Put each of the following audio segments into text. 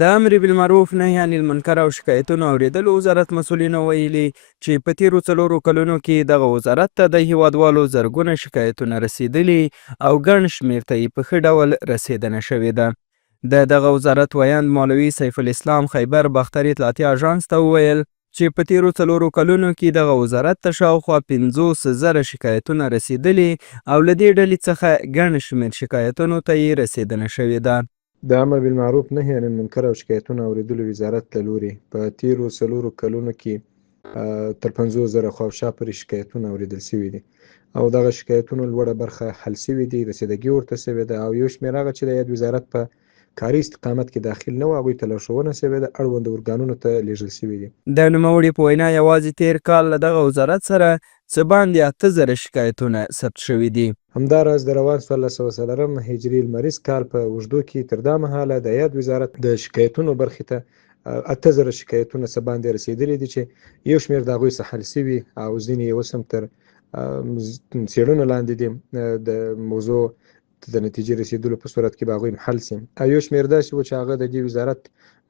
د امر بالمعروف نهي عن المنکر او شکایتونو اورېدلو وزارت مسؤلینو ویلي چې په تیرو 4 کلونو کې دغه وزارت ته د هیوادوالو زرګونه شکایتونه رسیدلي او ګڼ شمېر ته یې په ښه ډول رسېدنه شوې ده. د دغه وزارت ویاند مولوي سیف الاسلام خیبر باختر اطلاعاتي اژانس ته وویل چې په تیرو 4 کلونو کې دغه وزارت ته شاوخوا 50,000 شکایتونه رسیدلي او له دې ډلې څخه ګڼ شمېر شکایتونو ته یې رسېدنه شوې ده. د امر بالمعروف نهي عن المنکر او شکایتونو اورېدلو وزارت له لوري په تیرو 4 کلونو کې تر 50,000 خواوشا پورې شکایتونه اورېدل شوي دي او دغه شکایتونو لوړه برخه حل شوي دي، رسیدګي ورته شوې ده او یو شمېر هغه چې د یاد وزارت په کاري استقامت کې داخل نه و هغوی ته لارښوونه شوې ده، اړوند ارګانونو ته لیږل شوي دي. د نوموړي په وینا یوازې تیر کال له دغه وزارت سره څه باندې 8,000 شکایتونه ثبت شوي دي. همداراز د روان 1400 هجري لمریز کال په اوږدو کې تر دا مهاله د یاد وزارت د شکایتونو برخې ته 8,000 شکایتونه څه باندې رسېدلي دي چې یو شمېر د هغوی څخه حل شوي او ځینې یې اوس هم تر څېړنو لاندې دي د موضوع د نتیجې رسېدلو په صورت کې به هغوی حل شي او یو شمېر داسې و چې هغه د دې وزارت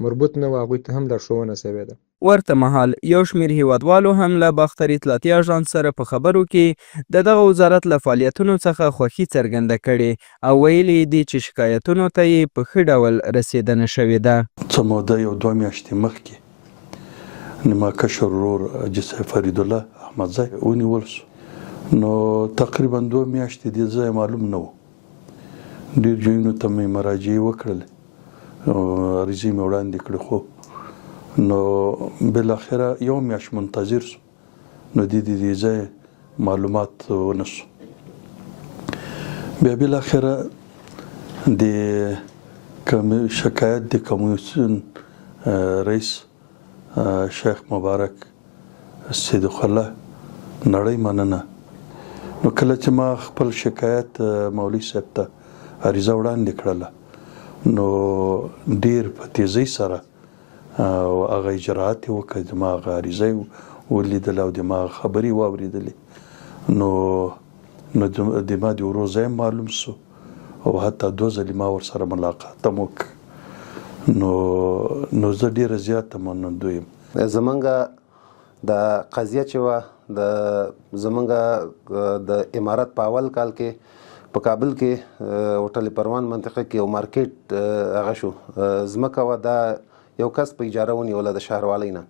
مربوط نه و، هغوی ته هم لارښوونه شوې ده. ورته مهال یو شمېر هیوادوالو هم له باختر اطلاعاتي اژانس سره په خبرو کې د دغه وزارت له فعالیتونو څخه خوښي څرګنده کړې او ویلي دي چې شکایتونو ته یې په ښه ډول رسېدنه شوې ده. څه موده یو 2 میاشتې مخکې زما کشر ورور حاجي صاحب فریدالله احمدزی ونیول شو، نو تقریبا 2 میاشتې دې ځای معلوم نه و. ډېر ځایونو ته مې مراجعې وکړلې، عریضې مې وړاندې کړې، خو نو بالاخره یو میاشت منتظر شو، نو دې ځای معلومات ونه شو. بیا بالاخره د شکایت د کمیسیون رئیس شیخ مبارک صدیق الله نړۍ مننه، نو کله چې ما خپل شکایت مولوي صاحب ته عریضه وړاندې کړله، نو ډېر په تیزۍ سره او هغه اجراءات یې وکړه، زما هغه عریضه یې ولیدله او زما خبرې واورېدلې، نو د ما د ورور ځای معلوم شو او حتی 2 ځلې ما ورسره ملاقات هم وکړ، نو زه ډېره زیاته منندوی یم. زمونږ د قضیه چې وه زمونږ د امارت په اول کال کې په کابل کې هوټل پروان منطقه کې یو مارکیټ هغه شو ځمکه وه، دا یو کس په اجاره ونیوله د ښاروالۍ نه.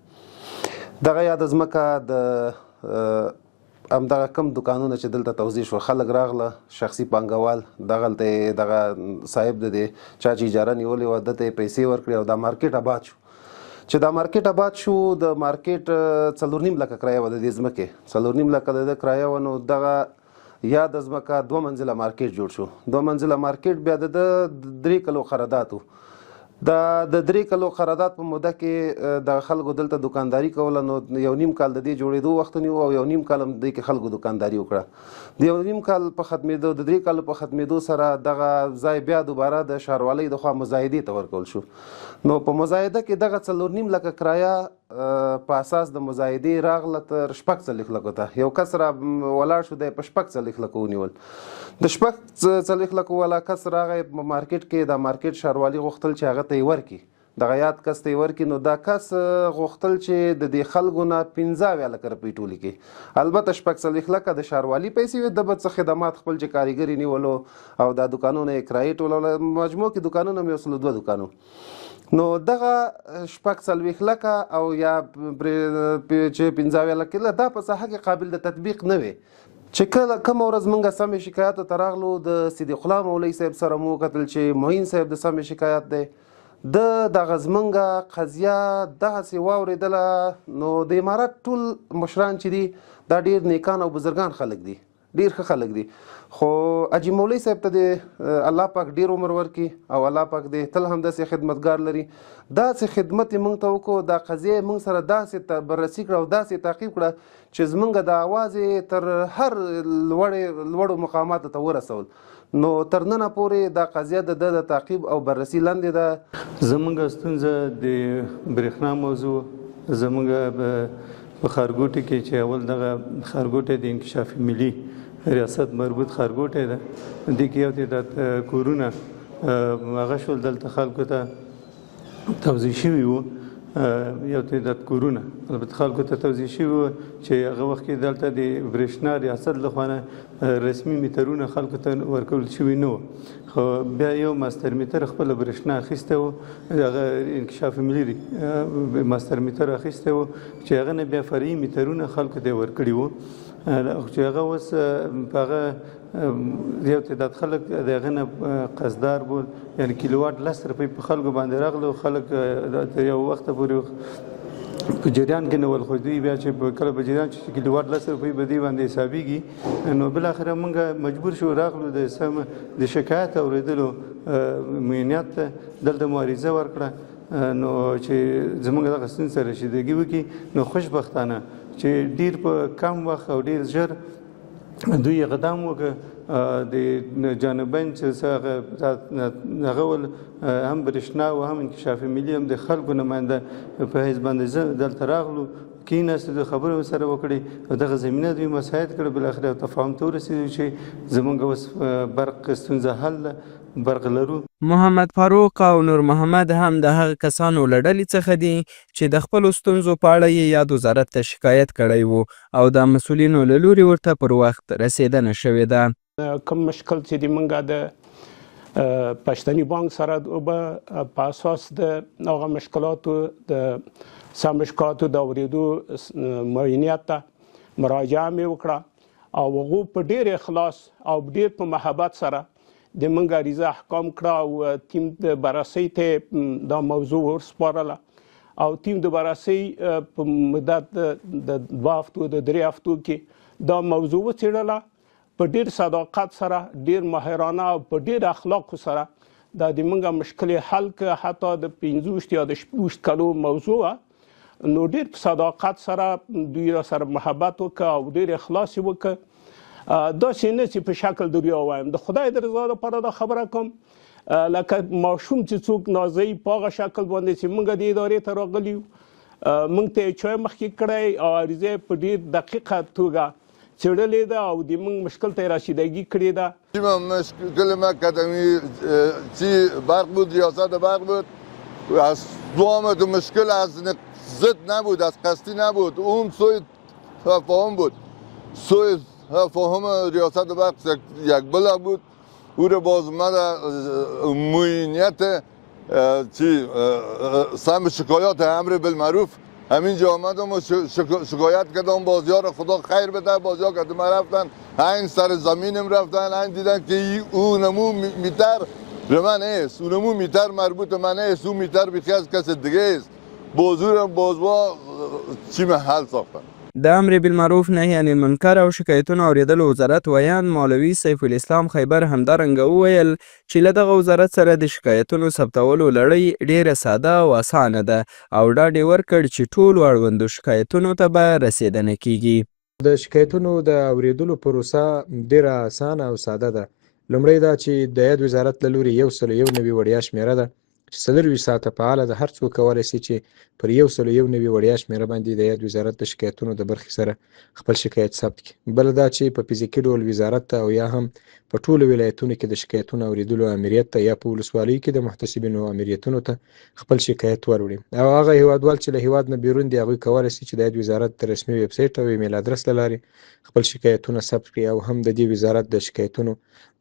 دغه یاده ځمکه د همدغه کم دوکانونه چې دلته توضیح شو، خلک راغله شخصي پانګوال دغلته دغه صاحب د دې چا چې اجاره نیولې وه ده ته یې پیسې ورکړې او دا مارکیټ آباد شو. چې دا مارکیټ آباد شو، د مارکیټ 4.5 لکه کرایه وه د دې ځمکې، 4.5 لکه د ده کرایه وه، نو دغه یا د ځمکه 2 منزله مارکیټ جوړ شو. 2 منزله مارکیټ بیا د 3 کلو قرارداد و. د 3 کلو قرارداد په موده کې د خلکو دلته دکانداري کوله، نو 1.5 کال د دې جوړېدو وخت نیو او 1.5 کال هم دې کې خلکو دکانداري وکړه. د 1.5 کال په ختمېدو، د 3 کالو په ختمېدو سره دغه ځای بیا دوباره د ښاروالۍ د خوا مزایدې ته ورکول شو. نو په مزایده کې دغه 4.5 لکه کرایه په اساس د مزایدې راغله تر 4 لکو ته. یو کس را ولاړ شو، دی په 4 لکو ونیول. د 4 لکو والا کس راغی په مارکیټ کې، د مارکیټ ښاروالي غوښتل چې هغه ته یې ورکړي، دغه یاد کس ته یې ورکړي. نو دا کس غوښتل چې د دې خلکو نه 15 لکه روپۍ ټولې کړي. البته 4 لکه د ښاروالي پیسې وې، د به څه خدمات خپل چې کاریګر یې نیولو او دا دوکانونه یې کرایې ټولوله، مجموع کې دوکانونه مې 2 دوکانو. نو دغه 4 لکه او یا چې 15 لکه دا په ساحه کې قابل د تطبیق نه وي. چې کله کوم ورځ موږ سمې شکایاتو ته راغلو، د صدیق الله مولوي صاحب سره مو وکتل چې معین صاحب د سمې شکایت دی، دغه زمونږ قضیه دغسې واورېدله. نو د امارت ټول مشران چې دي دا ډېر نیکان او بزرګان خلک دي، ډېر ښه خلک دي، خو حاجي مولوي صاحب ته د الله پاک ډېر عمر ورکړي او الله پاک دې تل همداسې خدمتګار لري. داسې خدمت یې موږ ته وکړو، دا قضیه یې موږ سره داسې بررسي کړه او داسې تعقیب کړه چې زمونږ د اواز یې تر هر لوړو مقاماتو ته ورسول. نو تر ننه پورې دا قضیه د تعقیب او بررسي لاندې ده. زمونږ ستونزه د برېښنا موضوع زمونږ په ښارګوټي کې چې اول دغه ښارګوټی د انکشاف ملي ریاست مربوط ښارګوټی ده، دې کې یو تعداد کورونه هغه شول، دلته خلکو ته توزیع شوي وو یو تعداد کورونه البته خلکو ته توزیع شوي وو چې هغه وخت کې دلته د برېښنا ریاست لخوا نه رسمي میټرونه خلکو ته ورکول شوي نه وو خو بیا یو ماستر میټر خپله برېښنا اخیستی وو هغه انکشاف ملي دی ماستر میټر اخیستی وو چې هغه نه بیا فرعي میټرونه خلکو ته یې ورکړي وو چې هغه اوس په هغه یو تعداد خلک د هغه نه قصدار بول یعنې کیلوواټ 10 روپۍ په خلکو باندې راغلو خلک تر یو وخته پورې په جریان کې نه ول خو دوی بیا چې کله په جریان چې کیلوواټ 10 روپۍ په دې باندې حسابېږي نو بالاخره موږ مجبور شو راغلو د شکایت اورېدلو معینیت ته دلته معارضه ورکړه نو چې زموږ دغه ستونزې سره رسیدګي وکړي نو خوشبختانه چې ډېر په کم وخت او ډېر ژر دوی اقدام وکړ د جانبین چې هغه ول هم برېښنا او هم انکشاف ملي هم د خلکو نماینده په حیث باندې زه دلته راغلو کېناستو د خبرو سره وکړې او دغه زمینه دوی مساعد کړه بالاخره تفاهم ته ورسېدو چې زموږ اوس برق ستونزه حل ده برق لرو. محمد فاروق او نور محمد هم د هغه کسانو له ډلې څخه دي چې د خپلو ستونزو په اړه یې یاد وزارت ته شکایت کړی و او د مسؤلینو له لوري ورته پر وخت رسېدنه شوې ده. کوم مشکل چې د موږ د پښتني بانک سره به په اساس د هغه مشکلاتو د سمشکاتو د اورېدو معاینیت ته مراجعه مې وکړه او هغو په ډېر اخلاص او ډېر په محبت سره د موږ عریضه احکام کړه او ټیم د بررسۍ ته دا موضوع ورسپارله او ټیم د بررسۍ په مدت د 2 هفتو د 3 هفتو کې دا موضوع وڅېړله په ډېر صداقت سره ډېر ماهرانه او په ډېر اخلاقو سره دا د موږ مشکل حل که حتی د 15 یا د 16 کلو موضوع نو ډېر په صداقت سره دوی را سره محبت وکړه او ډېر اخلاص یې وکړه. داسې نه چې په شکل د ریا وایم د خدای د رضا لپاره دا خبره کوم لکه ماشوم چې څوک نازوي په هغه شکل باندې چې موږ د ادارې ته راغلي یو موږ ته یې چای مخکې کړی او عریضه په ډېر دقیقه توګه څېړلې ده او د موږ مشکل ته یې رسیدګي کړې ده. مشکل ما کدمی چی برق بود ریاست برق بود از دوام مشکل از ضد نبود از قصدی نبود اون سوی تفاهم بود سوی تفاهم ریاست برق یک بلاک بود او رو باز من معینیت چی سم شکایات امر بالمعروف همینجا آمدم و شکایت کردم بازیار خدا خیر بده بازیار کردم رفتن این سر زمینم رفتن این دیدن که اونمو میتر به من است اونمو میتر مربوط به من است اون میتر بیخی از کس دیگه است بازورم بازوا چی محل ساختن. د امر بالمعروف نهي عن المنکر او شکایتونو اورېدلو وزارت ویان مولوي سیف الاسلام خیبر همدارنګه وویل چې له دغه وزارت سره د شکایتونو ثبتولو لړۍ ډېره ساده او اسانه ده او ډاډ یې ورکړ چې ټولو اړوندو شکایتونو ته به رسېدنه کیږي. د شکایتونو د اورېدلو پروسه ډېره اسانه او ساده ده. لومړی دا چې د یاد وزارت له لوري 101 وړیا شمېره ده چې 24 ساعته فعاله ده. هر څوک کولی شي چې پر 101 وړیا شمېره باندې د یاد وزارت د شکایتونو د برخې سره خپل شکایت ثبت کړي. بله دا چې په فزیکي ډول وزارت ته او یا هم په ټولو ولایتونو کې د شکایتونو اورېدلو امریت ته یا په ولسوالیو کې د محتسبینو امریتونو ته خپل شکایت وروړي او هغه هیوادوال چې له هیواد نه بیرون دي هغوی کولی شي چې د یاد وزارت د رسمي ویب سایټ او ایمیل ادرس له لارې خپل شکایتونه ثبت کړي او هم د دې وزارت د شکایتونو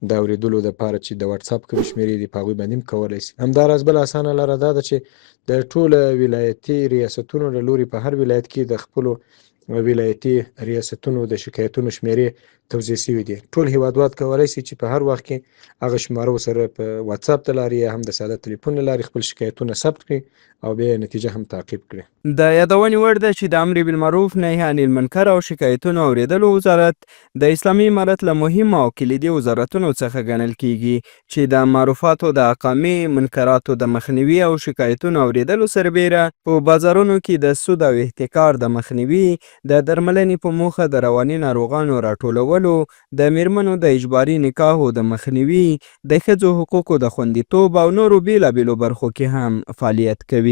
د اورېدلو دپاره چې د واتساپ کومې شمېرې دي په هغوی باندې هم کولی شي. همداراز بله اسانه لاره دا ده چې د ټوله ولایتي ریاستونو له لوري په هر ولایت کې د خپلو ولایتي ریاستونو د شکایتونو شمېرې توزیع شوي دي. ټول هیوادوال کولی شي چې په هر وخت کې هغه شمارو سره په واتساپ د لارې یا هم د ساده تلیفون له لارې خپل شکایتونه ثبت کړي او بیا نتیجه هم تعقیب کړي. د یادونې وړ ده چې د امر بالمعروف نهي عن المنکر او شکایتونو اورېدلو وزارت د اسلامي امارت له مهمو او کلیدي وزارتونو څخه ګڼل کیږي چې د معروفاتو د اقامې منکراتو د مخنیوي او شکایتونو اورېدلو سربیره په بازارونو کې د سود او احتکار د مخنیوي د درملنې په موخه د رواني ناروغانو راټولولو د میرمنو د اجباري نکاحو د مخنیوي د ښځو حقوقو د خوندیتوب او نورو بیلابیلو برخو کې هم فعالیت کوي.